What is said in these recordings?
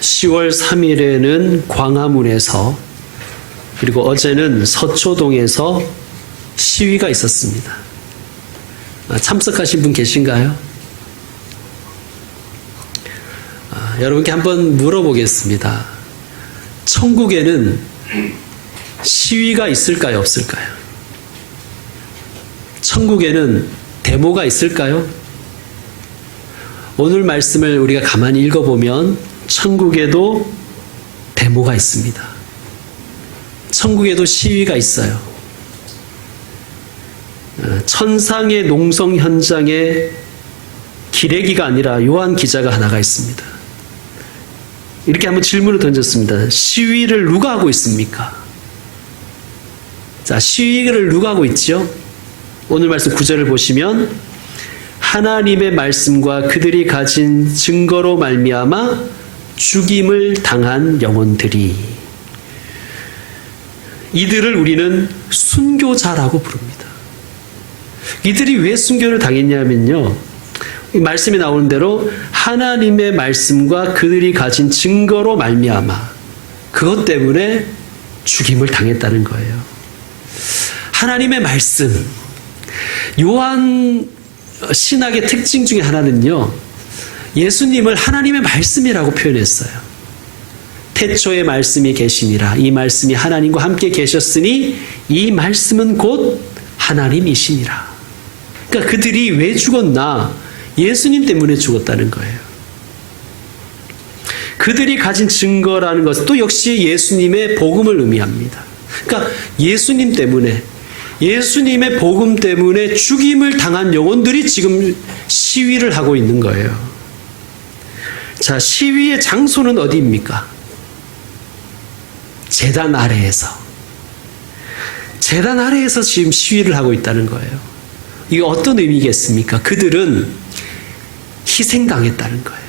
10월 3일에는 광화문에서 그리고 어제는 서초동에서 시위가 있었습니다. 참석하신 분 계신가요? 여러분께 한번 물어보겠습니다. 천국에는 시위가 있을까요? 없을까요? 천국에는 데모가 있을까요? 오늘 말씀을 우리가 가만히 읽어보면 천국에도 데모가 있습니다. 천국에도 시위가 있어요. 천상의 농성 현장에 기레기가 아니라 요한 기자가 하나가 있습니다. 이렇게 한번 질문을 던졌습니다. 시위를 누가 하고 있습니까? 자, 시위를 누가 하고 있죠? 오늘 말씀 9절을 보시면 하나님의 말씀과 그들이 가진 증거로 말미암아 죽임을 당한 영혼들이, 이들을 우리는 순교자라고 부릅니다. 이들이 왜 순교를 당했냐면요, 말씀에 나오는 대로 하나님의 말씀과 그들이 가진 증거로 말미암아 그것 때문에 죽임을 당했다는 거예요. 하나님의 말씀, 요한 신학의 특징 중에 하나는요, 예수님을 하나님의 말씀이라고 표현했어요. 태초에 말씀이 계시니라. 이 말씀이 하나님과 함께 계셨으니 이 말씀은 곧 하나님이시니라. 그러니까 그들이 왜 죽었나? 예수님 때문에 죽었다는 거예요. 그들이 가진 증거라는 것은 또 역시 예수님의 복음을 의미합니다. 그러니까 예수님 때문에, 예수님의 복음 때문에 죽임을 당한 영혼들이 지금 시위를 하고 있는 거예요. 자, 시위의 장소는 어디입니까? 제단 아래에서. 제단 아래에서 지금 시위를 하고 있다는 거예요. 이게 어떤 의미겠습니까? 그들은 희생당했다는 거예요.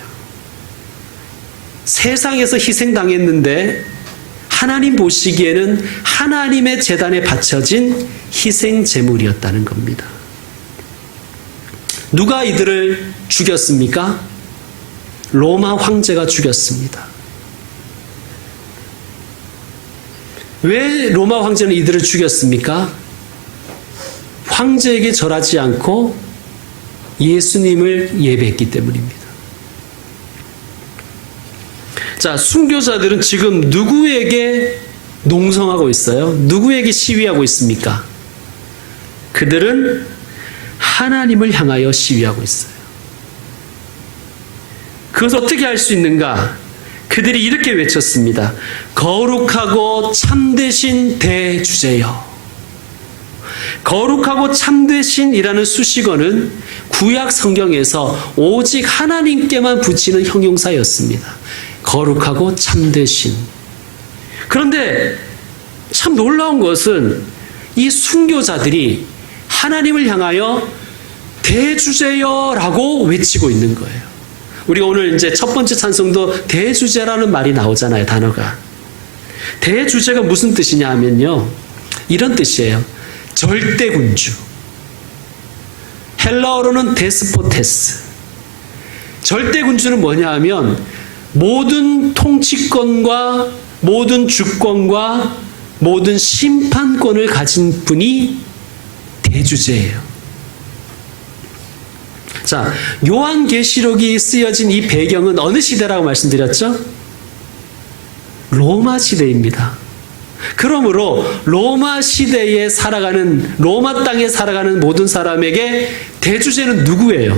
세상에서 희생당했는데 하나님 보시기에는 하나님의 제단에 바쳐진 희생 제물이었다는 겁니다. 누가 이들을 죽였습니까? 로마 황제가 죽였습니다. 왜 로마 황제는 이들을 죽였습니까? 황제에게 절하지 않고 예수님을 예배했기 때문입니다. 자, 순교자들은 지금 누구에게 농성하고 있어요? 누구에게 시위하고 있습니까? 그들은 하나님을 향하여 시위하고 있어요. 그것을 어떻게 할 수 있는가? 그들이 이렇게 외쳤습니다. 거룩하고 참되신 대주제여. 거룩하고 참되신이라는 수식어는 구약 성경에서 오직 하나님께만 붙이는 형용사였습니다. 거룩하고 참되신. 그런데 참 놀라운 것은 이 순교자들이 하나님을 향하여 대주제여라고 외치고 있는 거예요. 우리가 오늘 이제 첫 번째 찬송도 대주제라는 말이 나오잖아요, 단어가. 대주제가 무슨 뜻이냐 하면요, 이런 뜻이에요. 절대군주. 헬라어로는 데스포테스. 절대군주는 뭐냐 하면 모든 통치권과 모든 주권과 모든 심판권을 가진 분이 대주제예요. 자, 요한계시록이 쓰여진 이 배경은 어느 시대라고 말씀드렸죠? 로마 시대입니다. 그러므로 로마 시대에 살아가는, 로마 땅에 살아가는 모든 사람에게 대주제는 누구예요?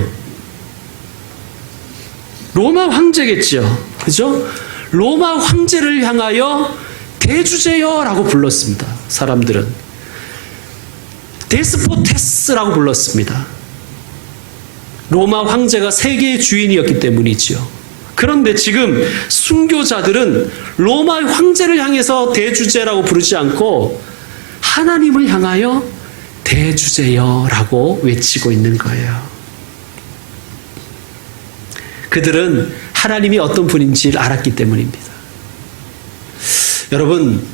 로마 황제겠죠. 그죠? 로마 황제를 향하여 대주제여라고 불렀습니다. 사람들은 데스포테스라고 불렀습니다. 로마 황제가 세계의 주인이었기 때문이지요. 그런데 지금 순교자들은 로마 황제를 향해서 대주제라고 부르지 않고 하나님을 향하여 대주제여라고 외치고 있는 거예요. 그들은 하나님이 어떤 분인지를 알았기 때문입니다. 여러분,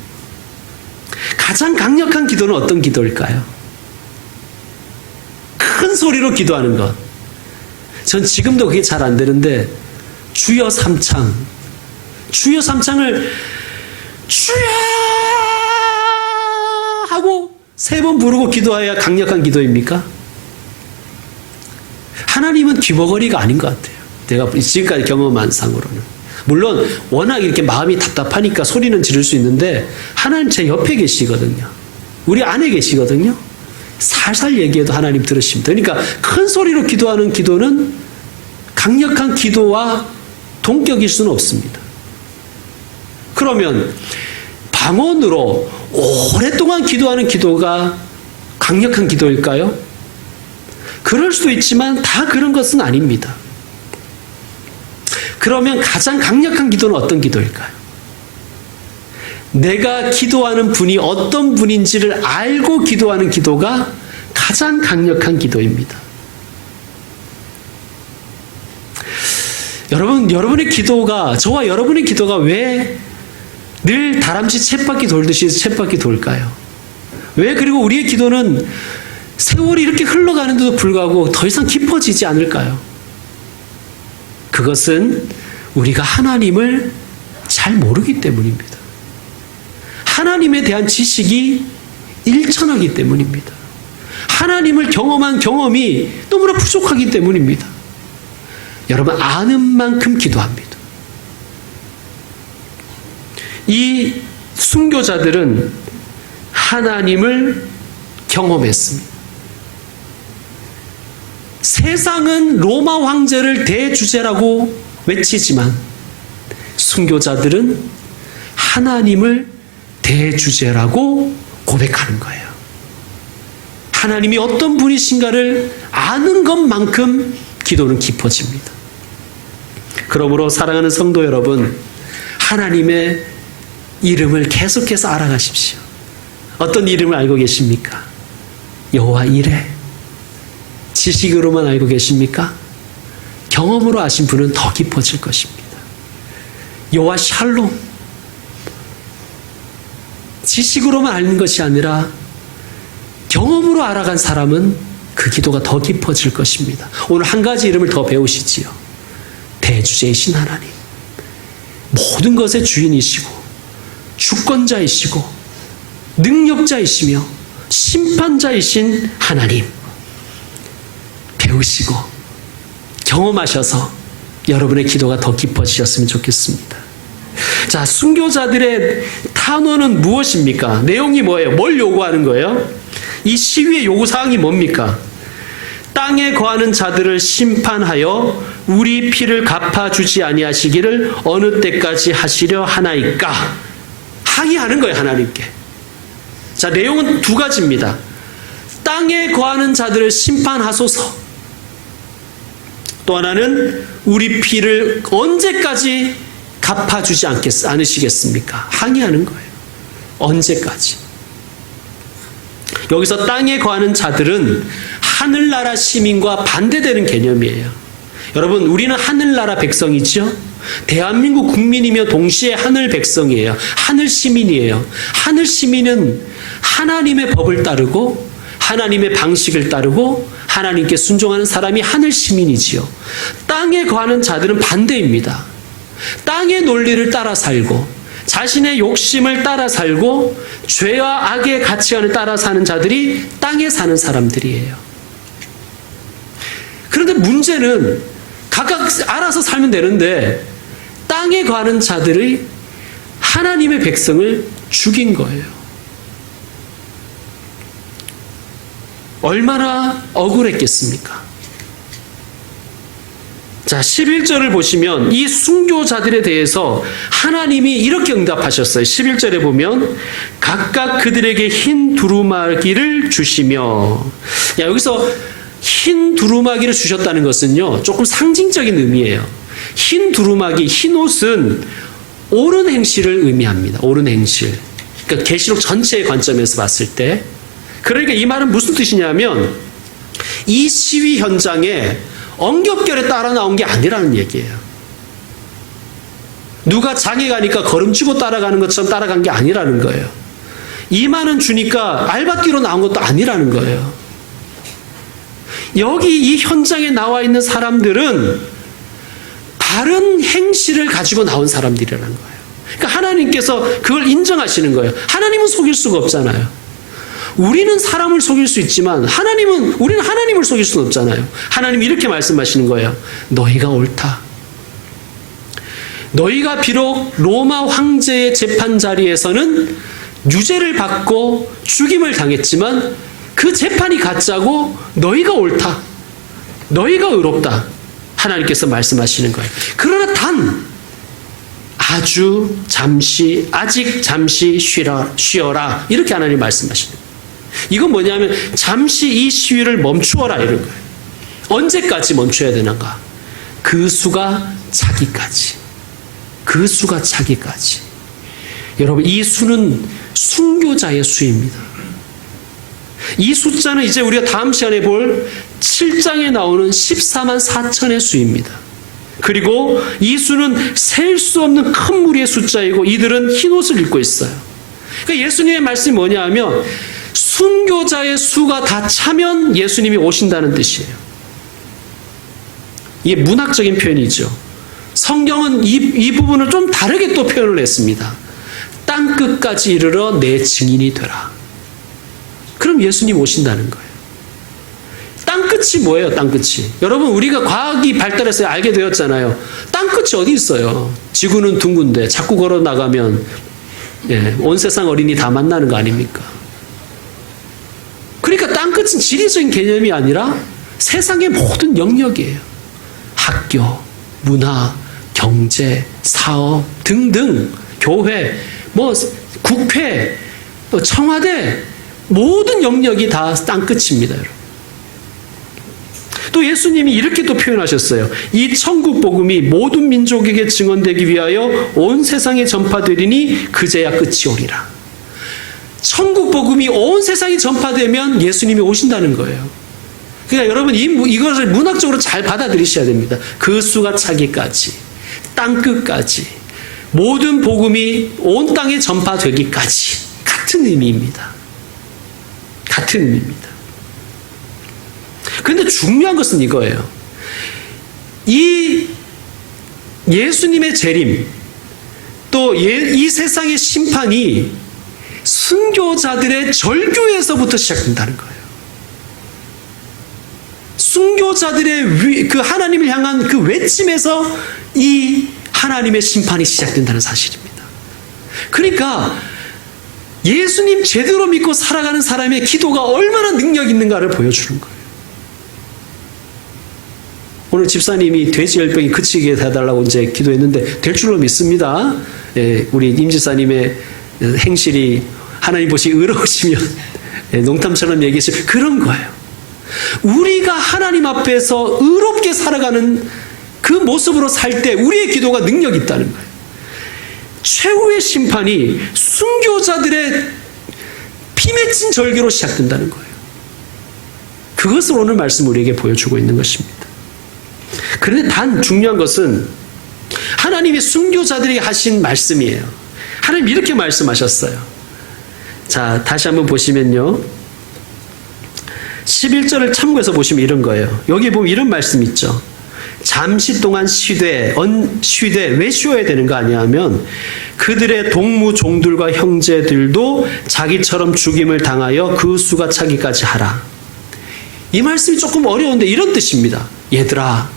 가장 강력한 기도는 어떤 기도일까요? 큰 소리로 기도하는 것. 전 지금도 그게 잘 안 되는데 주여 삼창, 주여 삼창을 주여 하고 3번 부르고 기도해야 강력한 기도입니까? 하나님은 귀머거리가 아닌 것 같아요. 내가 지금까지 경험한 상으로는. 물론 워낙 이렇게 마음이 답답하니까 소리는 지를 수 있는데 하나님 제 옆에 계시거든요. 우리 안에 계시거든요. 살살 얘기해도 하나님 들으십니다. 그러니까 큰 소리로 기도하는 기도는 강력한 기도와 동격일 수는 없습니다. 그러면 방언으로 오랫동안 기도하는 기도가 강력한 기도일까요? 그럴 수도 있지만 다 그런 것은 아닙니다. 그러면 가장 강력한 기도는 어떤 기도일까요? 내가 기도하는 분이 어떤 분인지를 알고 기도하는 기도가 가장 강력한 기도입니다. 여러분의 기도가, 저와 여러분의 기도가 왜 늘 다람쥐 쳇바퀴 돌듯이 쳇바퀴 돌까요? 왜 그리고 우리의 기도는 세월이 이렇게 흘러가는데도 불구하고 더 이상 깊어지지 않을까요? 그것은 우리가 하나님을 잘 모르기 때문입니다. 하나님에 대한 지식이 일천하기 때문입니다. 하나님을 경험한 경험이 너무나 부족하기 때문입니다. 여러분, 아는 만큼 기도합니다. 이 순교자들은 하나님을 경험했습니다. 세상은 로마 황제를 대주제라고 외치지만 순교자들은 하나님을 대주제라고 고백하는 거예요. 하나님이 어떤 분이신가를 아는 것만큼 기도는 깊어집니다. 그러므로 사랑하는 성도 여러분, 하나님의 이름을 계속해서 알아가십시오. 어떤 이름을 알고 계십니까? 여호와 이레. 지식으로만 알고 계십니까? 경험으로 아신 분은 더 깊어질 것입니다. 여호와 샬롬. 지식으로만 아는 것이 아니라 경험으로 알아간 사람은 그 기도가 더 깊어질 것입니다. 오늘 한 가지 이름을 더 배우시지요. 대주제이신 하나님. 모든 것의 주인이시고 주권자이시고 능력자이시며 심판자이신 하나님. 배우시고 경험하셔서 여러분의 기도가 더 깊어지셨으면 좋겠습니다. 자, 순교자들의 탄원은 무엇입니까? 내용이 뭐예요? 뭘 요구하는 거예요? 이 시위의 요구사항이 뭡니까? 땅에 거하는 자들을 심판하여 우리 피를 갚아주지 아니하시기를 어느 때까지 하시려 하나이까? 항의하는 거예요, 하나님께. 자, 내용은 2가지입니다. 땅에 거하는 자들을 심판하소서. 또 하나는 우리 피를 언제까지 갚아주지 않으시겠습니까? 항의하는 거예요. 언제까지? 여기서 땅에 거하는 자들은 하늘나라 시민과 반대되는 개념이에요. 여러분, 우리는 하늘나라 백성이죠? 대한민국 국민이며 동시에 하늘 백성이에요. 하늘 시민이에요. 하늘 시민은 하나님의 법을 따르고 하나님의 방식을 따르고 하나님께 순종하는 사람이 하늘 시민이지요. 땅에 거하는 자들은 반대입니다. 땅의 논리를 따라 살고 자신의 욕심을 따라 살고 죄와 악의 가치관을 따라 사는 자들이 땅에 사는 사람들이에요. 그런데 문제는 각각 알아서 살면 되는데 땅에 거하는 자들이 하나님의 백성을 죽인 거예요. 얼마나 억울했겠습니까? 자, 11절을 보시면 이 순교자들에 대해서 하나님이 이렇게 응답하셨어요. 11절에 보면 각각 그들에게 흰 두루마기를 주시며, 여기서 흰 두루마기를 주셨다는 것은요, 조금 상징적인 의미예요. 흰 두루마기, 흰 옷은 옳은 행실을 의미합니다. 옳은 행실. 그러니까 계시록 전체의 관점에서 봤을 때. 그러니까 이 말은 무슨 뜻이냐면 이 시위 현장에 엉겹결에 따라 나온 게 아니라는 얘기예요. 누가 장에 가니까 걸음치고 따라가는 것처럼 따라간 게 아니라는 거예요. 2만 원 주니까 알바끼로 나온 것도 아니라는 거예요. 여기 이 현장에 나와 있는 사람들은 다른 행실을 가지고 나온 사람들이라는 거예요. 그러니까 하나님께서 그걸 인정하시는 거예요. 하나님은 속일 수가 없잖아요. 우리는 사람을 속일 수 있지만 우리는 하나님을 속일 수는 없잖아요. 하나님이 이렇게 말씀하시는 거예요. 너희가 옳다. 너희가 비록 로마 황제의 재판 자리에서는 유죄를 받고 죽임을 당했지만 그 재판이 가짜고 너희가 옳다. 너희가 의롭다. 하나님께서 말씀하시는 거예요. 그러나 단 아직 잠시 쉬어라. 이렇게 하나님 말씀하시는 거예요. 이건 뭐냐면 잠시 이 시위를 멈추어라 이런 거예요. 언제까지 멈춰야 되는가? 그 수가 차기까지. 그 수가 차기까지. 여러분, 이 수는 순교자의 수입니다. 이 숫자는 이제 우리가 다음 시간에 볼 7장에 나오는 14만 4천의 수입니다. 그리고 이 수는 셀 수 없는 큰 무리의 숫자이고 이들은 흰옷을 입고 있어요. 그러니까 예수님의 말씀이 뭐냐 하면 순교자의 수가 다 차면 예수님이 오신다는 뜻이에요. 이게 문학적인 표현이죠. 성경은 이 부분을 좀 다르게 또 표현을 했습니다. 땅끝까지 이르러 내 증인이 되라. 그럼 예수님 오신다는 거예요. 땅끝이 뭐예요? 땅끝이. 여러분, 우리가 과학이 발달해서 알게 되었잖아요. 땅끝이 어디 있어요? 지구는 둥근데 자꾸 걸어 나가면 온 세상 어린이 다 만나는 거 아닙니까? 그러니까 땅끝은 지리적인 개념이 아니라 세상의 모든 영역이에요. 학교, 문화, 경제, 사업 등등, 교회, 국회, 청와대, 모든 영역이 다 땅끝입니다. 여러분. 또 예수님이 이렇게 또 표현하셨어요. 이 천국 복음이 모든 민족에게 증언되기 위하여 온 세상에 전파되리니 그제야 끝이 오리라. 천국 복음이 온 세상에 전파되면 예수님이 오신다는 거예요. 그러니까 여러분 이것을 문학적으로 잘 받아들이셔야 됩니다. 그 수가 차기까지, 땅끝까지, 모든 복음이 온 땅에 전파되기까지 같은 의미입니다. 같은 의미입니다. 그런데 중요한 것은 이거예요. 이 예수님의 재림, 또 이 세상의 심판이 순교자들의 절규에서부터 시작된다는 거예요. 순교자들의 그 하나님을 향한 그 외침에서 이 하나님의 심판이 시작된다는 사실입니다. 그러니까 예수님 제대로 믿고 살아가는 사람의 기도가 얼마나 능력 있는가를 보여주는 거예요. 오늘 집사님이 돼지열병이 그치게 해달라고 이제 기도했는데 될 줄로 믿습니다. 우리 임 집사님의 행실이 하나님 보시 의로우시면 농담처럼 얘기하시면 그런 거예요. 우리가 하나님 앞에서 의롭게 살아가는 그 모습으로 살 때 우리의 기도가 능력이 있다는 거예요. 최후의 심판이 순교자들의 피 맺힌 절기로 시작된다는 거예요. 그것을 오늘 말씀 우리에게 보여주고 있는 것입니다. 그런데 단 중요한 것은 하나님이 순교자들에게 하신 말씀이에요. 하나님 이렇게 말씀하셨어요. 자, 다시 한번 보시면요. 11절을 참고해서 보시면 이런 거예요. 여기 보면 이런 말씀 있죠. 잠시 동안 쉬되 왜 쉬어야 되는 거 아니야 하면 그들의 동무 종들과 형제들도 자기처럼 죽임을 당하여 그 수가 차기까지 하라. 이 말씀이 조금 어려운데 이런 뜻입니다. 얘들아,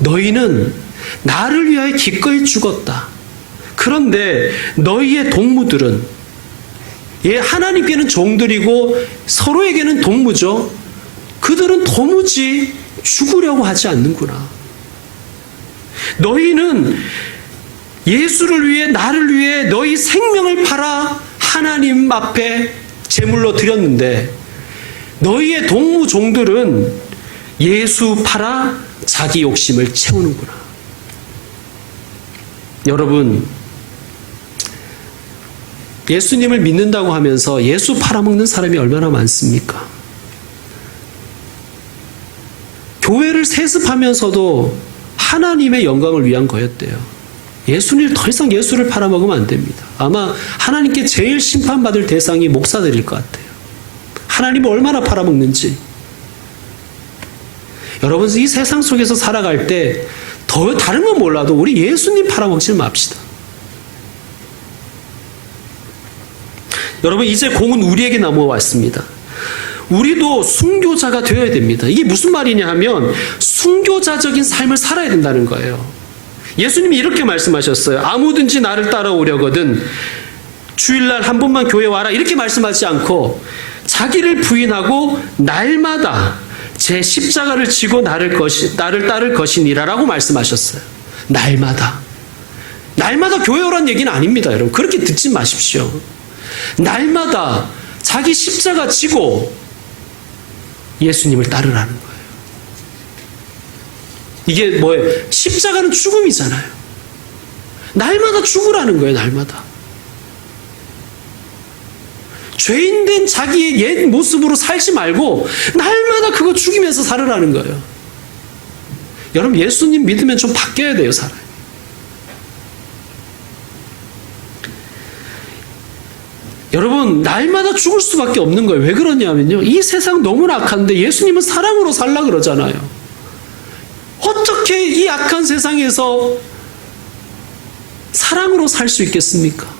너희는 나를 위하여 기꺼이 죽었다. 그런데 너희의 동무들은 하나님께는 종들이고 서로에게는 동무죠. 그들은 도무지 죽으려고 하지 않는구나. 너희는 예수를 위해 나를 위해 너희 생명을 팔아 하나님 앞에 제물로 드렸는데 너희의 동무 종들은 예수 팔아 자기 욕심을 채우는구나. 여러분, 예수님을 믿는다고 하면서 예수 팔아먹는 사람이 얼마나 많습니까? 교회를 세습하면서도 하나님의 영광을 위한 거였대요. 더 이상 예수를 팔아먹으면 안 됩니다. 아마 하나님께 제일 심판받을 대상이 목사들일 것 같아요. 하나님을 얼마나 팔아먹는지. 여러분, 이 세상 속에서 살아갈 때 더 다른 건 몰라도 우리 예수님 팔아먹지 맙시다. 여러분, 이제 공은 우리에게 넘어왔습니다. 우리도 순교자가 되어야 됩니다. 이게 무슨 말이냐 하면 순교자적인 삶을 살아야 된다는 거예요. 예수님이 이렇게 말씀하셨어요. 아무든지 나를 따라오려거든 주일날 한 번만 교회 와라, 이렇게 말씀하지 않고 자기를 부인하고 날마다 제 십자가를 지고 나를 따를 것이니라라고 말씀하셨어요. 날마다 교회 오라는 얘기는 아닙니다. 여러분, 그렇게 듣지 마십시오. 날마다 자기 십자가 지고 예수님을 따르라는 거예요. 이게 뭐예요? 십자가는 죽음이잖아요. 날마다 죽으라는 거예요. 날마다. 죄인된 자기의 옛 모습으로 살지 말고 날마다 그거 죽이면서 살으라는 거예요. 여러분, 예수님 믿으면 좀 바뀌어야 돼요, 사람이. 여러분, 날마다 죽을 수밖에 없는 거예요. 왜 그러냐면요, 이 세상 너무나 악한데 예수님은 사랑으로 살라 그러잖아요. 어떻게 이 악한 세상에서 사랑으로 살 수 있겠습니까?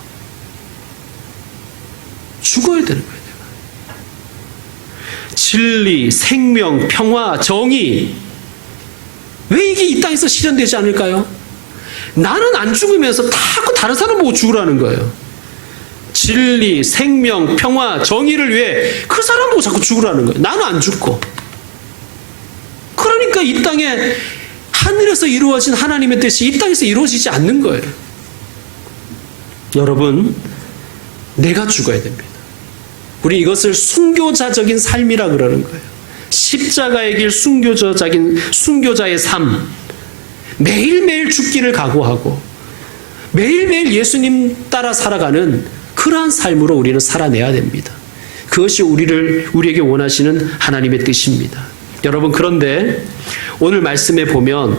죽어야 되는 거예요. 진리, 생명, 평화, 정의, 왜 이게 이 땅에서 실현되지 않을까요? 나는 안 죽으면서 자꾸 다른 사람 보고 죽으라는 거예요. 진리, 생명, 평화, 정의를 위해 그 사람 보고 자꾸 죽으라는 거예요. 나는 안 죽고. 그러니까 이 땅에 하늘에서 이루어진 하나님의 뜻이 이 땅에서 이루어지지 않는 거예요. 여러분, 내가 죽어야 됩니다. 우리 이것을 순교자적인 삶이라 그러는 거예요. 십자가의 길, 순교자의 삶. 매일매일 죽기를 각오하고 매일매일 예수님 따라 살아가는 그러한 삶으로 우리는 살아내야 됩니다. 그것이 우리에게 원하시는 하나님의 뜻입니다. 여러분, 그런데 오늘 말씀에 보면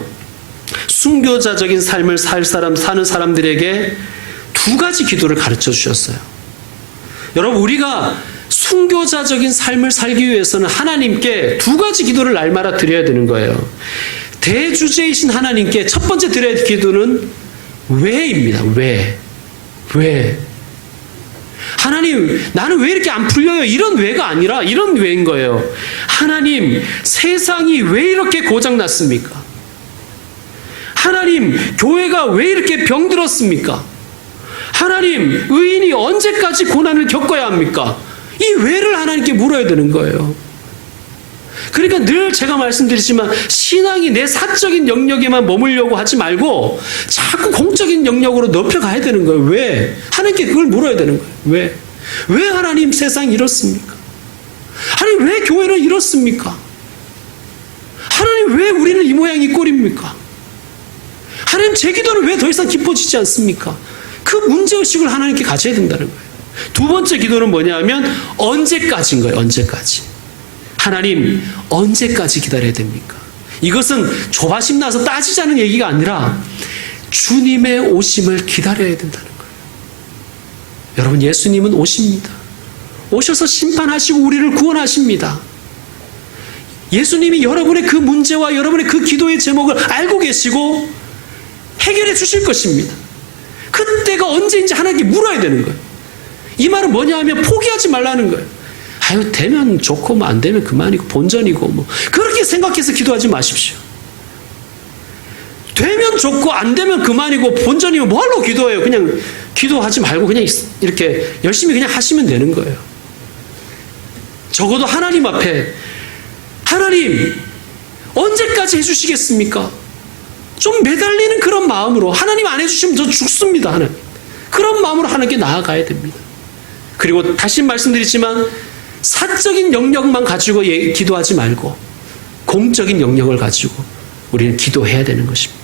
순교자적인 삶을 사는 사람들에게 두 가지 기도를 가르쳐 주셨어요. 여러분, 우리가 순교자적인 삶을 살기 위해서는 하나님께 두 가지 기도를 날마다 드려야 되는 거예요. 대주제이신 하나님께 첫 번째 드려야 할 기도는 왜입니다. 왜? 하나님, 나는 왜 이렇게 안 풀려요? 이런 왜가 아니라 이런 왜인 거예요. 하나님, 세상이 왜 이렇게 고장났습니까? 하나님, 교회가 왜 이렇게 병들었습니까? 하나님, 의인이 언제까지 고난을 겪어야 합니까? 이 왜를 하나님께 물어야 되는 거예요. 그러니까 늘 제가 말씀드리지만 신앙이 내 사적인 영역에만 머물려고 하지 말고 자꾸 공적인 영역으로 넓혀가야 되는 거예요. 왜? 하나님께 그걸 물어야 되는 거예요. 왜? 왜 하나님 세상이 이렇습니까? 하나님, 왜 교회는 이렇습니까? 하나님, 왜 우리는 이 모양 이 꼴입니까? 하나님, 제 기도는 왜 더 이상 깊어지지 않습니까? 그 문제의식을 하나님께 가져야 된다는 거예요. 두 번째 기도는 뭐냐면 언제까지인 거예요. 언제까지. 하나님, 언제까지 기다려야 됩니까? 이것은 조바심 나서 따지자는 얘기가 아니라 주님의 오심을 기다려야 된다는 거예요. 여러분, 예수님은 오십니다. 오셔서 심판하시고 우리를 구원하십니다. 예수님이 여러분의 그 문제와 여러분의 그 기도의 제목을 알고 계시고 해결해 주실 것입니다. 그때가 언제인지 하나님께 물어야 되는 거예요. 이 말은 뭐냐 하면 포기하지 말라는 거예요. 아유, 되면 좋고 뭐 안 되면 그만이고 본전이고 뭐 그렇게 생각해서 기도하지 마십시오. 되면 좋고 안 되면 그만이고 본전이면 뭐하러 기도해요? 그냥 기도하지 말고 그냥 이렇게 열심히 그냥 하시면 되는 거예요. 적어도 하나님 앞에 하나님, 언제까지 해주시겠습니까? 좀 매달리는 그런 마음으로 하나님 안 해주시면 저 죽습니다. 하나님. 그런 마음으로 하나님께 나아가야 됩니다. 그리고 다시 말씀드리지만 사적인 영역만 가지고 기도하지 말고 공적인 영역을 가지고 우리는 기도해야 되는 것입니다.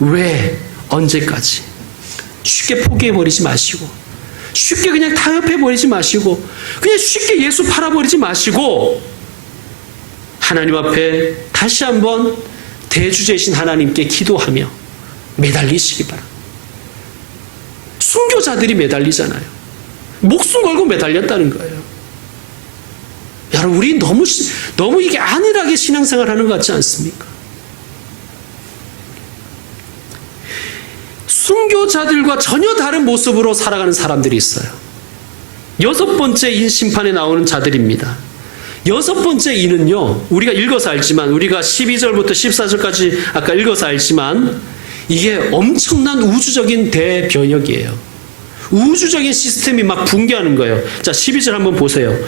왜? 언제까지? 쉽게 포기해버리지 마시고 쉽게 그냥 타협해버리지 마시고 그냥 쉽게 예수 팔아버리지 마시고 하나님 앞에 다시 한번 대주제이신 하나님께 기도하며 매달리시기 바랍니다. 순교자들이 매달리잖아요. 목숨 걸고 매달렸다는 거예요. 여러분, 우리 너무 이게 안일하게 신앙생활 하는 것 같지 않습니까? 순교자들과 전혀 다른 모습으로 살아가는 사람들이 있어요. 여섯 번째 인 심판에 나오는 자들입니다. 여섯 번째 인은요, 우리가 읽어서 알지만, 우리가 12절부터 14절까지 아까 읽어서 알지만, 이게 엄청난 우주적인 대변혁이에요. 우주적인 시스템이 막 붕괴하는 거예요. 자, 12절 한번 보세요.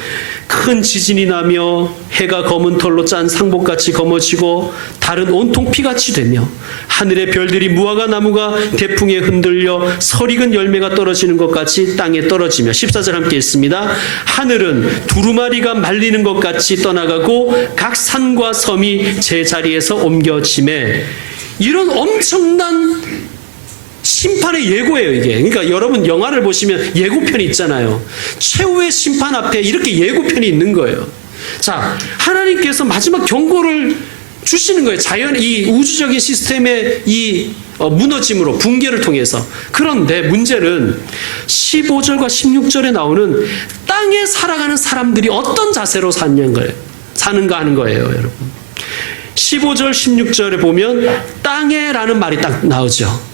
큰 지진이 나며 해가 검은 털로 짠 상복같이 검어지고 달은 온통 피같이 되며 하늘의 별들이 무화과 나무가 대풍에 흔들려 설익은 열매가 떨어지는 것 같이 땅에 떨어지며 14절 함께 읽습니다. 하늘은 두루마리가 말리는 것 같이 떠나가고 각 산과 섬이 제자리에서 옮겨지매 이런 엄청난 심판의 예고예요, 이게. 그러니까 여러분 영화를 보시면 예고편이 있잖아요. 최후의 심판 앞에 이렇게 예고편이 있는 거예요. 자, 하나님께서 마지막 경고를 주시는 거예요. 자연, 이 우주적인 시스템의 이 무너짐으로, 붕괴를 통해서. 그런데 문제는 15절과 16절에 나오는 땅에 살아가는 사람들이 어떤 자세로 사는가 하는 거예요, 여러분. 15절, 16절에 보면 땅에라는 말이 딱 나오죠.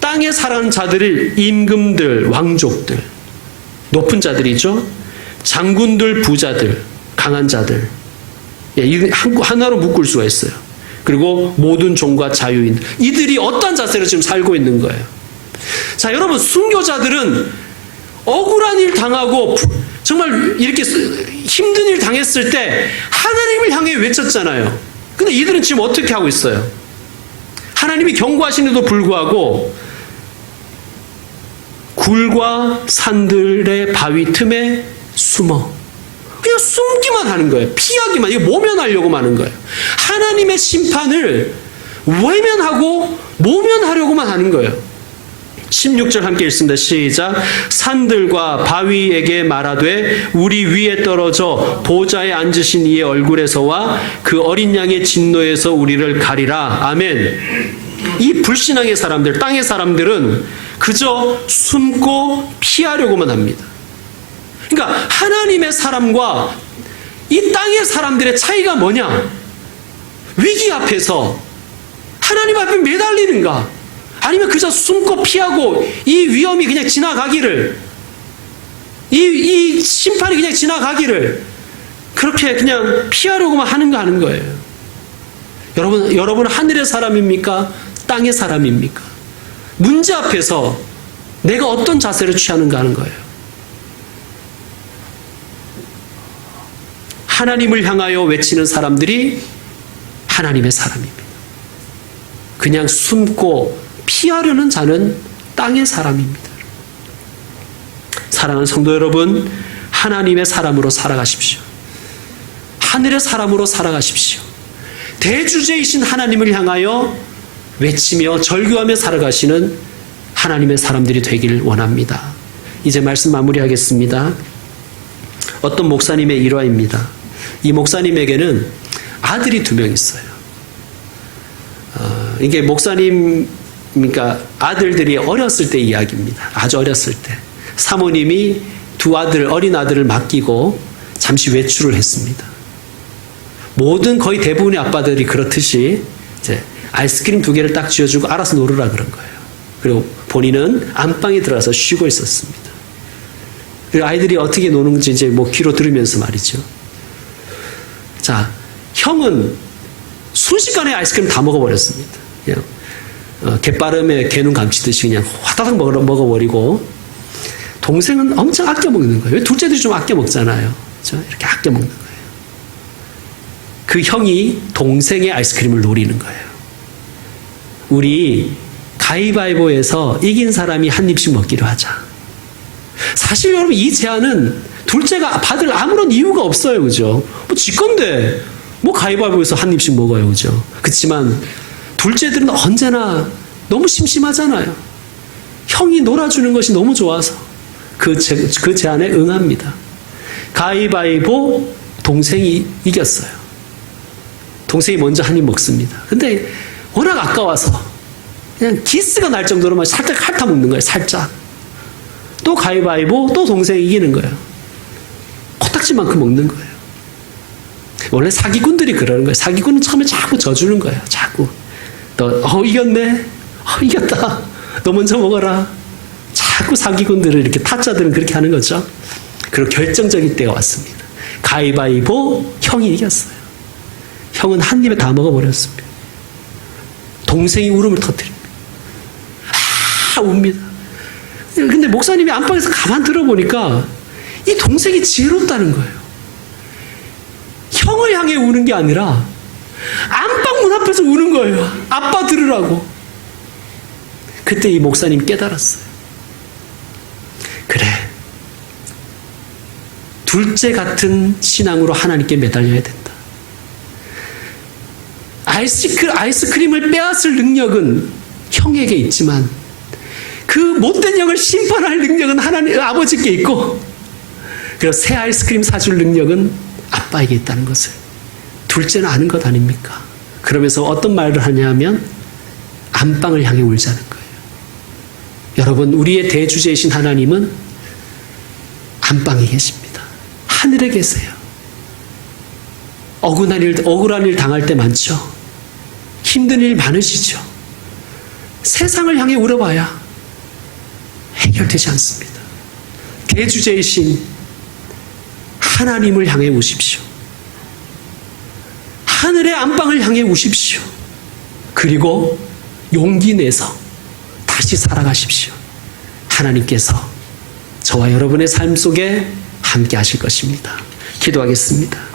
땅에 살아가는 자들을 임금들, 왕족들, 높은 자들이죠. 장군들, 부자들, 강한 자들. 이 하나로 묶을 수가 있어요. 그리고 모든 종과 자유인. 이들이 어떤 자세로 지금 살고 있는 거예요. 자, 여러분, 순교자들은 억울한 일 당하고 정말 이렇게 힘든 일 당했을 때 하나님을 향해 외쳤잖아요. 근데 이들은 지금 어떻게 하고 있어요? 하나님이 경고하시는데도 불구하고 굴과 산들의 바위 틈에 숨어 그냥 숨기만 하는 거예요. 피하기만, 이거 모면하려고만 하는 거예요. 하나님의 심판을 외면하고 모면하려고만 하는 거예요. 16절 함께 읽습니다. 시작. 산들과 바위에게 말하되 우리 위에 떨어져 보좌에 앉으신 이의 얼굴에서와 그 어린 양의 진노에서 우리를 가리라. 아멘. 이 불신앙의 사람들, 땅의 사람들은 그저 숨고 피하려고만 합니다. 그러니까 하나님의 사람과 이 땅의 사람들의 차이가 뭐냐? 위기 앞에서 하나님 앞에 매달리는가? 아니면 그저 숨고 피하고 이 위험이 그냥 지나가기를, 이 심판이 그냥 지나가기를 그렇게 그냥 피하려고만 하는가 하는 거예요. 여러분 하늘의 사람입니까? 땅의 사람입니까? 문제 앞에서 내가 어떤 자세를 취하는가 하는 거예요. 하나님을 향하여 외치는 사람들이 하나님의 사람입니다. 그냥 숨고 피하려는 자는 땅의 사람입니다. 사랑하는 성도 여러분, 하나님의 사람으로 살아가십시오. 하늘의 사람으로 살아가십시오. 대주제이신 하나님을 향하여 외치며 절규하며 살아가시는 하나님의 사람들이 되길 원합니다. 이제 말씀 마무리하겠습니다. 어떤 목사님의 일화입니다. 이 목사님에게는 아들이 2명 있어요. 이게 목사님, 그러니까 아들들이 어렸을 때 이야기입니다. 아주 어렸을 때. 사모님이 2 아들, 어린 아들을 맡기고 잠시 외출을 했습니다. 모든 거의 대부분의 아빠들이 그렇듯이 이제 아이스크림 2개를 딱 쥐어주고 알아서 놀으라 그런 거예요. 그리고 본인은 안방에 들어가서 쉬고 있었습니다. 그리고 아이들이 어떻게 노는지 이제 뭐 귀로 들으면서 말이죠. 자, 형은 순식간에 아이스크림 다 먹어버렸습니다. 그냥 갯바람에 개눈 감치듯이 그냥 화다닥 먹어버리고, 동생은 엄청 아껴 먹는 거예요. 둘째들이 좀 아껴 먹잖아요. 그렇죠? 이렇게 아껴 먹는 거예요. 그 형이 동생의 아이스크림을 노리는 거예요. 우리 가위바위보에서 이긴 사람이 한 입씩 먹기로 하자. 사실 여러분, 이 제안은 둘째가 받을 아무런 이유가 없어요. 그죠? 뭐 지 건데 뭐 가위바위보에서 한 입씩 먹어요. 그죠? 그렇지만 둘째들은 언제나 너무 심심하잖아요. 형이 놀아주는 것이 너무 좋아서 그 제안에 응합니다. 가위바위보, 동생이 이겼어요. 동생이 먼저 한 입 먹습니다. 근데 워낙 아까워서 그냥 기스가 날 정도로만 살짝 핥아 먹는 거예요. 살짝. 또 가위바위보, 또 동생이 이기는 거예요. 코딱지만큼 먹는 거예요. 원래 사기꾼들이 그러는 거예요. 사기꾼은 처음에 자꾸 져주는 거예요. 자꾸. 너 이겼네. 이겼다. 너 먼저 먹어라. 자꾸 사기꾼들을 이렇게 타짜들은 그렇게 하는 거죠. 그리고 결정적인 때가 왔습니다. 가위바위보 형이 이겼어요. 형은 한 입에 다 먹어버렸습니다. 동생이 울음을 터뜨립니다. 웁니다. 근데 목사님이 안방에서 가만 들어보니까 이 동생이 지혜롭다는 거예요. 형을 향해 우는 게 아니라 안방 문 앞에서 우는 거예요. 아빠 들으라고. 그때 이 목사님 깨달았어요. 그래. 둘째 같은 신앙으로 하나님께 매달려야 된다. 아이스크림을 빼앗을 능력은 형에게 있지만 그 못된 형을 심판할 능력은 하나님 아버지께 있고, 그래서 새 아이스크림 사줄 능력은 아빠에게 있다는 것을 둘째는 아는 것 아닙니까? 그러면서 어떤 말을 하냐면 안방을 향해 울자는 거예요. 여러분, 우리의 대주제이신 하나님은 안방에 계십니다. 하늘에 계세요. 억울한 일 당할 때 많죠. 힘든 일 많으시죠. 세상을 향해 울어봐야 해결되지 않습니다. 대주제이신 하나님을 향해 우십시오. 하늘의 안방을 향해 우십시오. 그리고 용기 내서 다시 살아가십시오. 하나님께서 저와 여러분의 삶 속에 함께 하실 것입니다. 기도하겠습니다.